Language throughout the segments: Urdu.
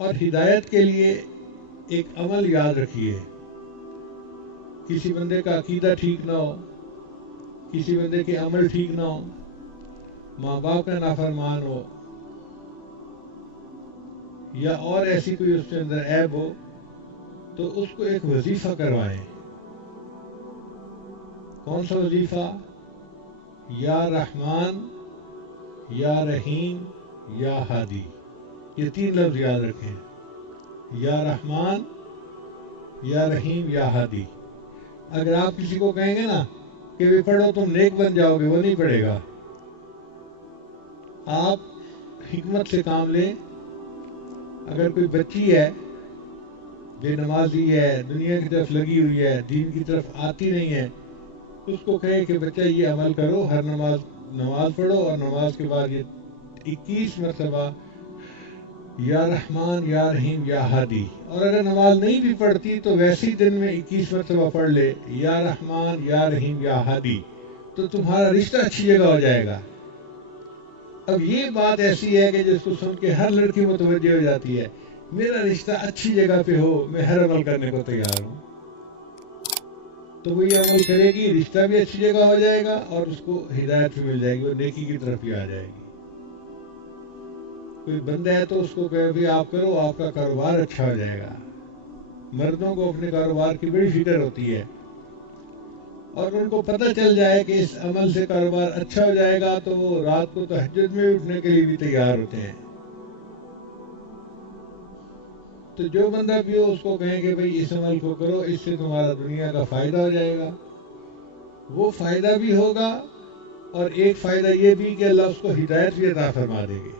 اور ہدایت کے لیے ایک عمل یاد رکھیے. کسی بندے کا عقیدہ ٹھیک نہ ہو، کسی بندے کے عمل ٹھیک نہ ہو، ماں باپ کا نافرمان ہو، یا اور ایسی کوئی اس کے اندر عیب ہو، تو اس کو ایک وظیفہ کروائیں. کون سا وظیفہ؟ یا رحمان، یا رحیم، یا ہادی. یہ 3 لفظ یاد رکھیں. یا رحمان، یا رحیم، یا ہادی. اگر آپ کسی کو کہیں گے نا کہ بھی پڑھو تم نیک بن جاؤ گے، وہ نہیں پڑھے گا. آپ حکمت سے کام لیں. اگر کوئی بچی ہے بے نمازی ہے، دنیا کی طرف لگی ہوئی ہے، دین کی طرف آتی نہیں ہے، اس کو کہے کہ بچہ یہ عمل کرو، ہر نماز پڑھو اور نماز کے بعد یہ 21 مرتبہ یا رحمان، یا رحیم، یا ہادی. اور اگر نماز نہیں بھی پڑھتی تو ویسی دن میں 21 مرتبہ پڑھ لے یا رحمان، یا رحیم، یا ہادی، تو تمہارا رشتہ اچھی جگہ ہو جائے گا. اب یہ بات ایسی ہے کہ جس کو سن کے ہر لڑکی متوجہ ہو جاتی ہے، میرا رشتہ اچھی جگہ پہ ہو، میں ہر عمل کرنے کو تیار ہوں. تو وہ یہ عمل کرے گی، رشتہ بھی اچھی جگہ ہو جائے گا اور اس کو ہدایت بھی مل جائے گی، وہ نیکی کی طرف بھی آ جائے گی. کوئی بندہ ہے تو اس کو کہے بھی آپ کرو، آپ کا کاروبار اچھا ہو جائے گا. مردوں کو اپنے کاروبار کی بڑی فکر ہوتی ہے، اور ان کو پتہ چل جائے کہ اس عمل سے کاروبار اچھا ہو جائے گا تو وہ رات کو تہجد میں اٹھنے کے لیے بھی تیار ہوتے ہیں. تو جو بندہ بھی ہو اس کو کہیں کہ بھئی اس عمل کو کرو، اس سے تمہارا دنیا کا فائدہ ہو جائے گا. وہ فائدہ بھی ہوگا، اور ایک فائدہ یہ بھی کہ اللہ اس کو ہدایت بھی عطا فرما دے گی.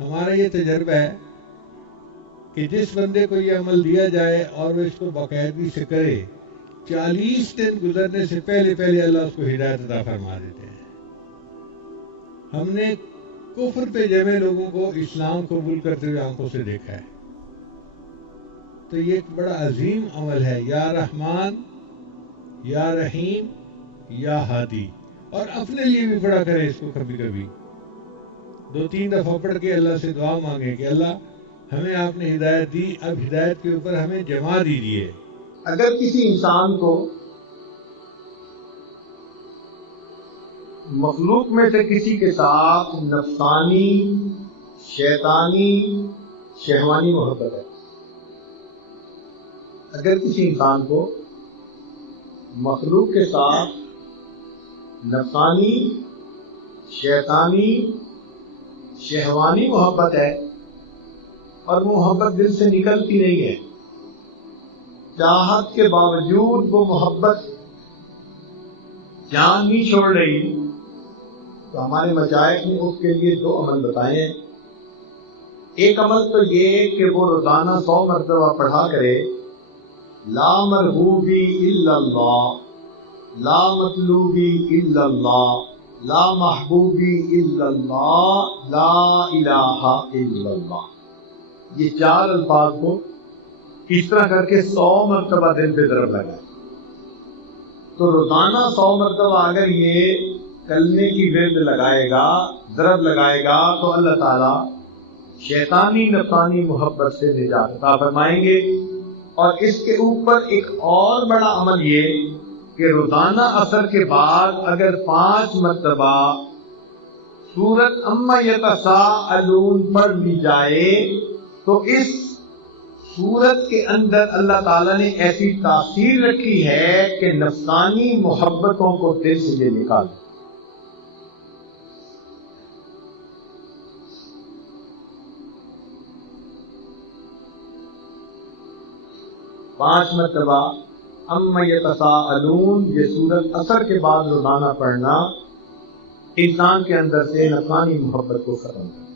ہمارا یہ تجربہ ہے کہ جس بندے کو یہ عمل دیا جائے اور وہ اس کو باقاعدگی سے کرے، 40 دن گزرنے سے پہلے اللہ اس کو ہدایت عطا فرما دیتے ہیں. ہم نے کفر پہ جمے لوگوں کو اسلام قبول کرتے ہوئے آنکھوں سے دیکھا ہے. تو یہ ایک بڑا عظیم عمل ہے، یا رحمان، یا رحیم، یا ہادی. اور اپنے لیے بھی پڑھا کرے اس کو کبھی کبھی 2-3 دفعہ پڑھ کے اللہ سے دعا مانگے کہ اللہ ہمیں آپ نے ہدایت دی، اب ہدایت کے اوپر ہمیں جما دیجیے. اگر کسی انسان کو مخلوق میں سے کسی کے ساتھ نفسانی، شیطانی، شہوانی محبت ہے، اگر کسی انسان کو مخلوق کے ساتھ نفسانی، شیطانی، شہوانی محبت ہے اور وہ محبت دل سے نکلتی نہیں ہے، چاہت کے باوجود وہ محبت جان نہیں چھوڑ رہی، تو ہمارے مشائخ نے اس کے لیے 2 عمل بتائے ہیں. ایک عمل تو یہ کہ وہ روزانہ 100 مرتبہ پڑھا کرے لا مرغوبی الا اللہ، لا مطلوبی الا اللہ، لا محبوبی الا اللہ، لا الہ الا اللہ. یہ 4 الفاظ کو اس طرح کر کے 100 مرتبہ دل پہ ضرب لگائے. تو روزانہ 100 مرتبہ اگر یہ کلمے کی ورد لگائے گا، ضرب لگائے گا، تو اللہ تعالیٰ شیطانی نفسانی محبت سے نجات عطا فرمائیں گے. اور اس کے اوپر ایک اور بڑا عمل یہ کہ روزانہ عصر کے بعد اگر 5 مرتبہ سورۃ عما یتساءلون پڑھ لی جائے تو اس سورت کے اندر اللہ تعالیٰ نے ایسی تاثیر رکھی ہے کہ نفسانی محبتوں کو دل سے یہ نکال. 5 مرتبہ اما یتساءلون یہ سورت عصر کے بعد روزانہ پڑھنا انسان کے اندر سے نفسانی محبت کو ختم کرتا ہے.